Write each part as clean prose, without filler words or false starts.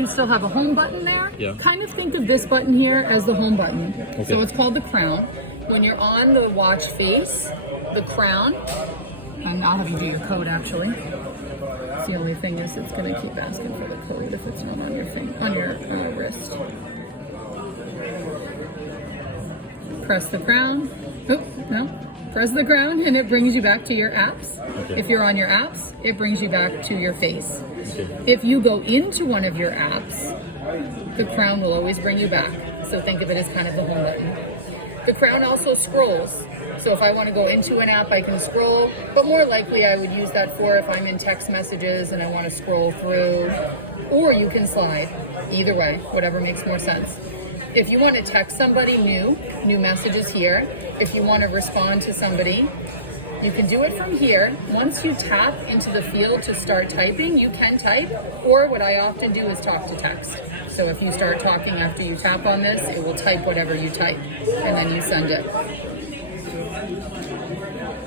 you still have a home button there. Yeah. Kind of think of this button here as the home button. Okay. So it's called the crown. When you're on the watch face, the crown, and I'll have you do your code actually. It's the only thing is it's going to keep asking for the code if it's not on your wrist. Press the crown. Oh, no. Press the crown and it brings you back to your apps. Okay. If you're on your apps, it brings you back to your face. Okay. If you go into one of your apps, the crown will always bring you back. So think of it as kind of the home button. The crown also scrolls. So if I want to go into an app, I can scroll, but more likely I would use that for if I'm in text messages and I want to scroll through, or you can slide. Either way, whatever makes more sense. If you want to text somebody new messages here. If you want to respond to somebody, you can do it from here. Once you tap into the field to start typing, you can type, or what I often do is talk to text. So if you start talking after you tap on this, it will type whatever you type, and then you send it.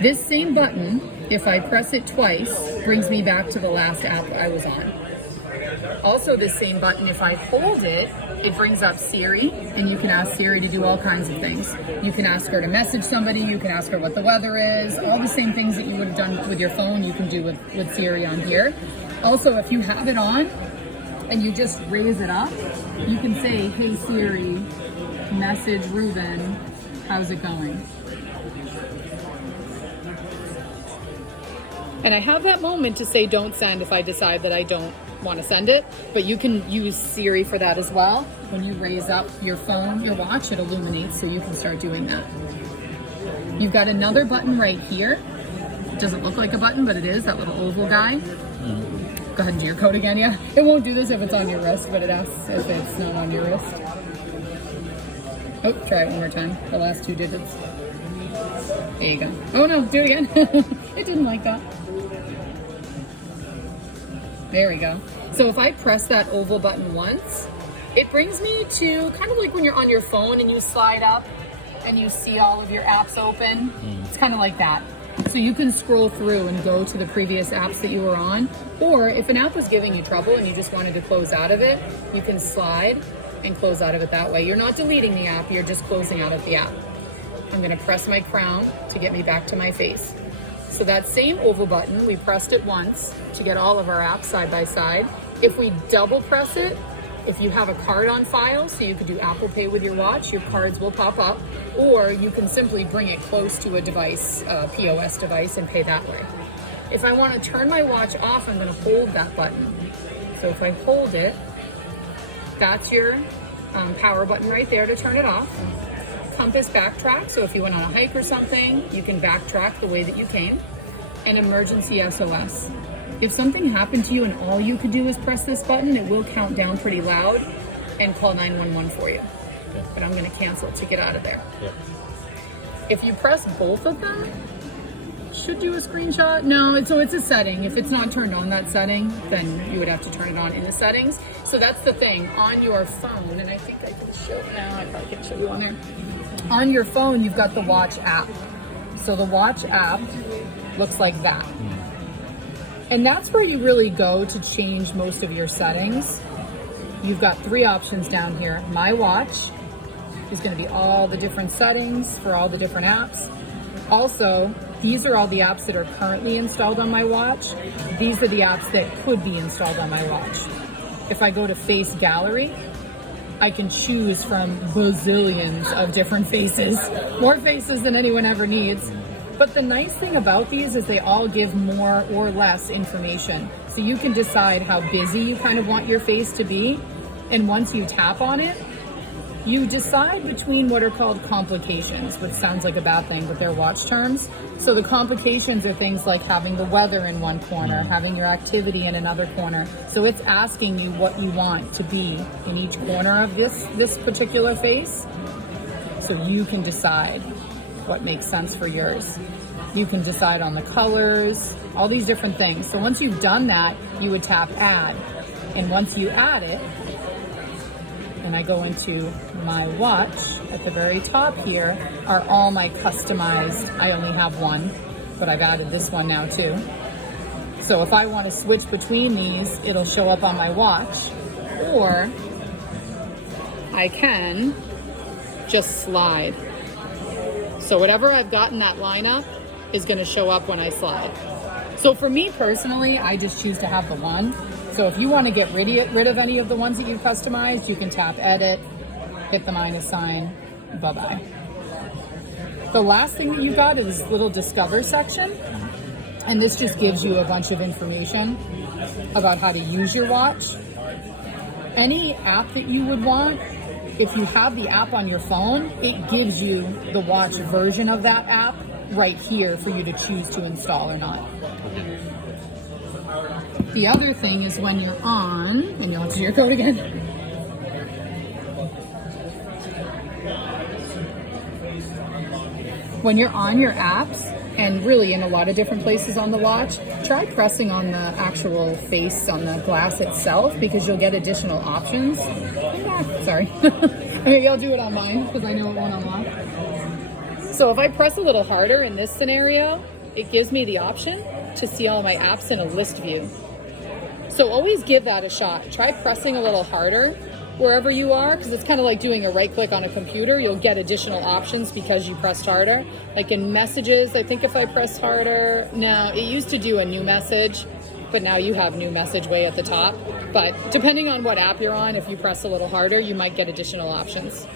This same button, if I press it twice, brings me back to the last app I was on. Also, this same button, if I hold it, it brings up Siri, and you can ask Siri to do all kinds of things. You can ask her to message somebody, you can ask her what the weather is, all the same things that you would have done with your phone, you can do with Siri on here. Also, if you have it on, and you just raise it up, you can say, hey Siri, message Ruben, how's it going? And I have that moment to say don't send if I decide that I don't want to send it, but you can use Siri for that as well. When you raise up your phone, your watch, it illuminates, so you can start doing that. You've got another button right here. It doesn't look like a button, but it is, that little oval guy. Go ahead and do your code again, yeah. It won't do this if it's on your wrist, but it asks if it's not on your wrist. Oh, try it one more time, the last 2 digits. There you go. Oh no, do it again. It didn't like that. There we go. So if I press that oval button once, it brings me to kind of like when you're on your phone and you slide up and you see all of your apps open. It's kind of like that. So you can scroll through and go to the previous apps that you were on, or if an app was giving you trouble and you just wanted to close out of it, you can slide and close out of it that way. You're not deleting the app, you're just closing out of the app. I'm gonna press my crown to get me back to my face. So that same oval button, we pressed it once to get all of our apps side by side. If we double press it, if you have a card on file, so you could do Apple Pay with your watch, your cards will pop up, or you can simply bring it close to a device, a POS device, and pay that way. If I want to turn my watch off, I'm going to hold that button. So if I hold it, that's your power button right there to turn it off. Compass backtrack, so if you went on a hike or something, you can backtrack the way that you came. And emergency SOS. If something happened to you and all you could do is press this button, it will count down pretty loud and call 911 for you. Yeah. But I'm gonna cancel to get out of there. Yeah. If you press both of them, should do a screenshot. No, so it's a setting. If it's not turned on that setting, then you would have to turn it on in the settings. So that's the thing, on your phone, and I think I can show now, I probably can show you on there. On your phone, you've got the watch app. So the watch app looks like that. And that's where you really go to change most of your settings. You've got 3 options down here. My watch is going to be all the different settings for all the different apps. Also, these are all the apps that are currently installed on my watch. These are the apps that could be installed on my watch. If I go to Face Gallery, I can choose from bazillions of different faces, more faces than anyone ever needs. But the nice thing about these is they all give more or less information. So you can decide how busy you kind of want your face to be. And once you tap on it, you decide between what are called complications, which sounds like a bad thing, but they're watch terms. So the complications are things like having the weather in one corner, having your activity in another corner. So it's asking you what you want to be in each corner of this particular face. So you can decide what makes sense for yours. You can decide on the colors, all these different things. So once you've done that, you would tap add. And once you add it, and I go into my watch, at the very top here are all my customized, I only have one, but I've added this one now too. So if I want to switch between these, it'll show up on my watch. Or I can just slide. So whatever I've got in that lineup is going to show up when I slide. So for me personally, I just choose to have the one. So if you want to get rid of any of the ones that you've customized, you can tap edit, hit the minus sign, bye-bye. The last thing that you got is this little discover section. And this just gives you a bunch of information about how to use your watch. Any app that you would want, if you have the app on your phone, it gives you the watch version of that app right here for you to choose to install or not. The other thing is when you're on, and you'll enter your code again. When you're on your apps, and really in a lot of different places on the watch, try pressing on the actual face on the glass itself because you'll get additional options. Sorry. Maybe I'll do it on mine because I know it won't unlock. So if I press a little harder in this scenario, it gives me the option to see all my apps in a list view. So always give that a shot. Try pressing a little harder wherever you are, because it's kind of like doing a right click on a computer. You'll get additional options because you pressed harder. Like in messages, I think if I press harder, no, it used to do a new message, but now you have new message way at the top. But depending on what app you're on, if you press a little harder, you might get additional options.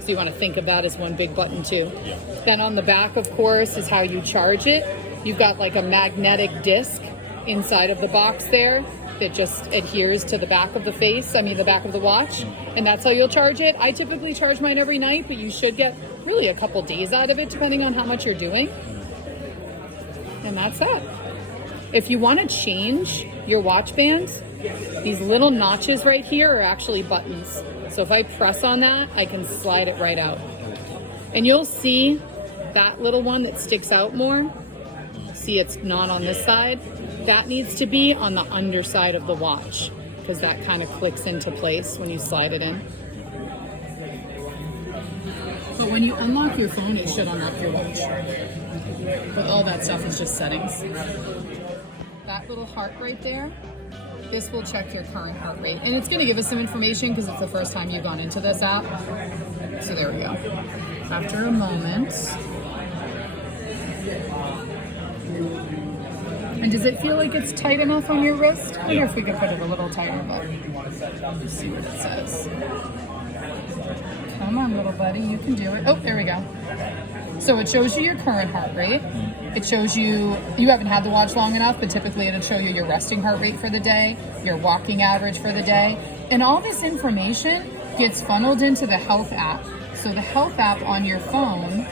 So you want to think of that as one big button too. Yeah. Then on the back, of course, is how you charge it. You've got like a magnetic disc inside of the box there that just adheres to the back of the the back of the watch, and that's how you'll charge it. I typically charge mine every night, but you should get really a couple days out of it depending on how much you're doing. And that's that. If you want to change your watch bands, these little notches right here are actually buttons. So if I press on that, I can slide it right out. And you'll see that little one that sticks out more. See, it's not on this side. That needs to be on the underside of the watch because that kind of clicks into place when you slide it in. But when you unlock your phone, it should unlock your watch. But all that stuff is just settings. That little heart right there, this will check your current heart rate. And it's going to give us some information because it's the first time you've gone into this app. So there we go. After a moment. And does it feel like it's tight enough on your wrist? I wonder if we could put it a little tighter, but let's see what it says. Come on, little buddy, you can do it. Oh, there we go. So it shows you your current heart rate. It shows you haven't had the watch long enough, but typically it'll show you your resting heart rate for the day, your walking average for the day. And all this information gets funneled into the health app. So the health app on your phone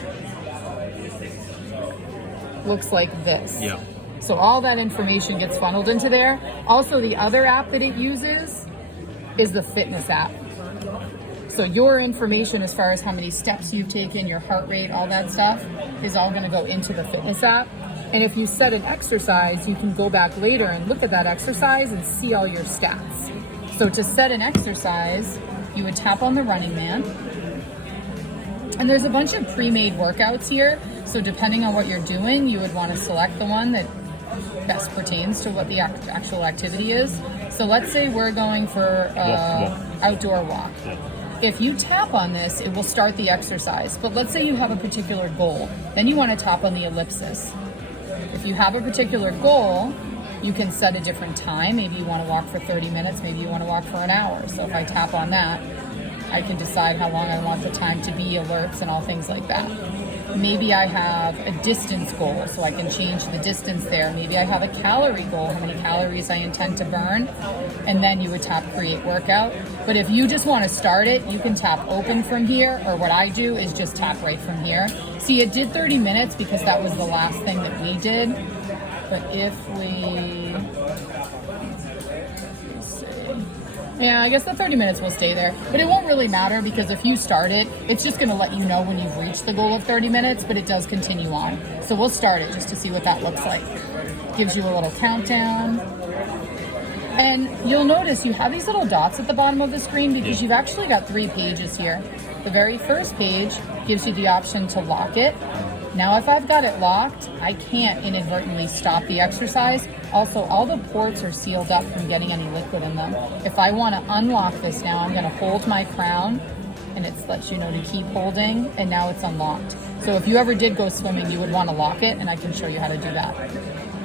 looks like this. Yeah. So all that information gets funneled into there. Also, the other app that it uses is the fitness app. So your information as far as how many steps you've taken, your heart rate, all that stuff is all going to go into the fitness app. And if you set an exercise, you can go back later and look at that exercise and see all your stats. So to set an exercise, you would tap on the Running Man. And there's a bunch of pre-made workouts here. So depending on what you're doing, you would want to select the one that best pertains to what the actual activity is. So let's say we're going for outdoor walk. If you tap on this, it will start the exercise. But let's say you have a particular goal. Then you want to tap on the ellipsis. If you have a particular goal, you can set a different time. Maybe you want to walk for 30 minutes. Maybe you want to walk for an hour. So if I tap on that, I can decide how long I want the time to be, alerts, and all things like that. Maybe I have a distance goal, so I can change the distance there. Maybe I have a calorie goal, how many calories I intend to burn, and then you would tap create workout. But if you just want to start it, you can tap open from here, or what I do is just tap right from here. See, it did 30 minutes because that was the last thing that we did. But if we... Yeah, I guess the 30 minutes will stay there. But it won't really matter because if you start it, it's just going to let you know when you've reached the goal of 30 minutes, but it does continue on. So we'll start it just to see what that looks like. Gives you a little countdown. And you'll notice you have these little dots at the bottom of the screen because you've actually got 3 pages here. The very first page gives you the option to lock it. Now, if I've got it locked, I can't inadvertently stop the exercise. Also, all the ports are sealed up from getting any liquid in them. If I want to unlock this now, I'm going to hold my crown, and it lets you know to keep holding, and now it's unlocked. So if you ever did go swimming, you would want to lock it, and I can show you how to do that,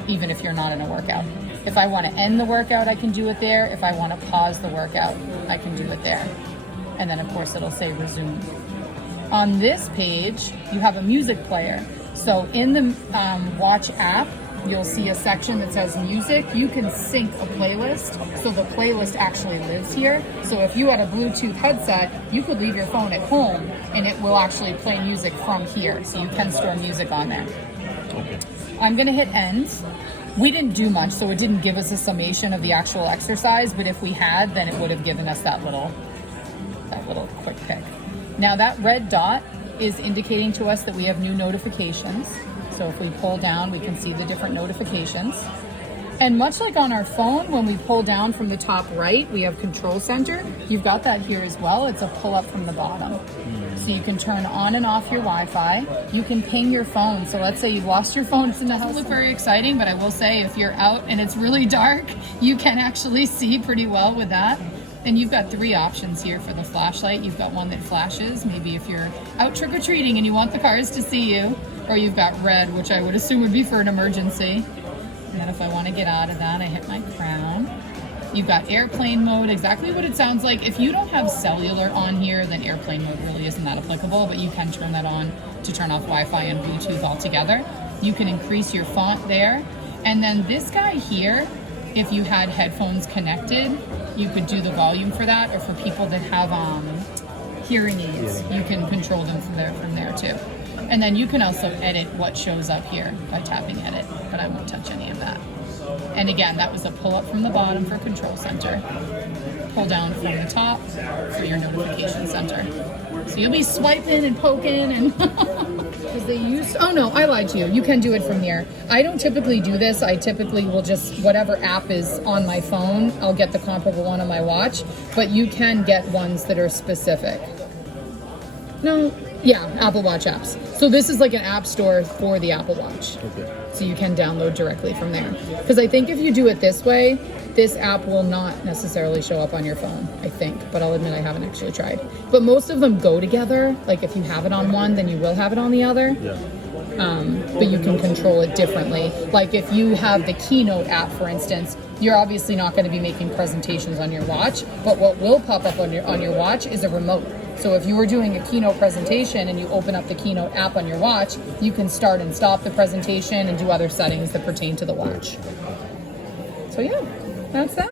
even if you're not in a workout. If I want to end the workout, I can do it there. If I want to pause the workout, I can do it there. And then, of course, it'll say resume. On this page, you have a music player. So in the Watch app, you'll see a section that says music. You can sync a playlist, so the playlist actually lives here. So if you had a Bluetooth headset, you could leave your phone at home and it will actually play music from here. So you can store music on there. Okay. I'm gonna hit end. We didn't do much, so it didn't give us a summation of the actual exercise, but if we had, then it would have given us that little quick pick. Now that red dot is indicating to us that we have new notifications. So if we pull down, we can see the different notifications. And much like on our phone, when we pull down from the top right, we have Control Center. You've got that here as well. It's a pull up from the bottom. So you can turn on and off your Wi-Fi. You can ping your phone. So let's say you've lost your phone. It doesn't look very exciting, but I will say if you're out and it's really dark, you can actually see pretty well with that. And you've got 3 options here for the flashlight. You've got one that flashes, maybe if you're out trick-or-treating and you want the cars to see you, or you've got red, which I would assume would be for an emergency. And then if I want to get out of that, I hit my crown. You've got airplane mode, exactly what it sounds like. If you don't have cellular on here, then airplane mode really isn't that applicable, but you can turn that on to turn off Wi-Fi and Bluetooth altogether. You can increase your font there. And then this guy here, if you had headphones connected, you could do the volume for that, or for people that have hearing aids, you can control them from there too. And then you can also edit what shows up here by tapping edit, but I won't touch any of that. And again, that was a pull up from the bottom for Control Center. Pull down from the top for your notification center. So you'll be swiping and poking and because they used, oh no, I lied to you. You can do it from here. I don't typically do this. I typically will just, whatever app is on my phone, I'll get the comparable one on my watch, but you can get ones that are specific. No, yeah, Apple Watch apps. So this is like an app store for the Apple Watch. Okay. So you can download directly from there. Because I think if you do it this way, this app will not necessarily show up on your phone, I think. But I'll admit I haven't actually tried. But most of them go together. Like if you have it on one, then you will have it on the other. Yeah. But you can control it differently. Like if you have the Keynote app, for instance, you're obviously not going to be making presentations on your watch, but what will pop up on your watch is a remote. So if you were doing a Keynote presentation and you open up the Keynote app on your watch, you can start and stop the presentation and do other settings that pertain to the watch. So yeah, that's that.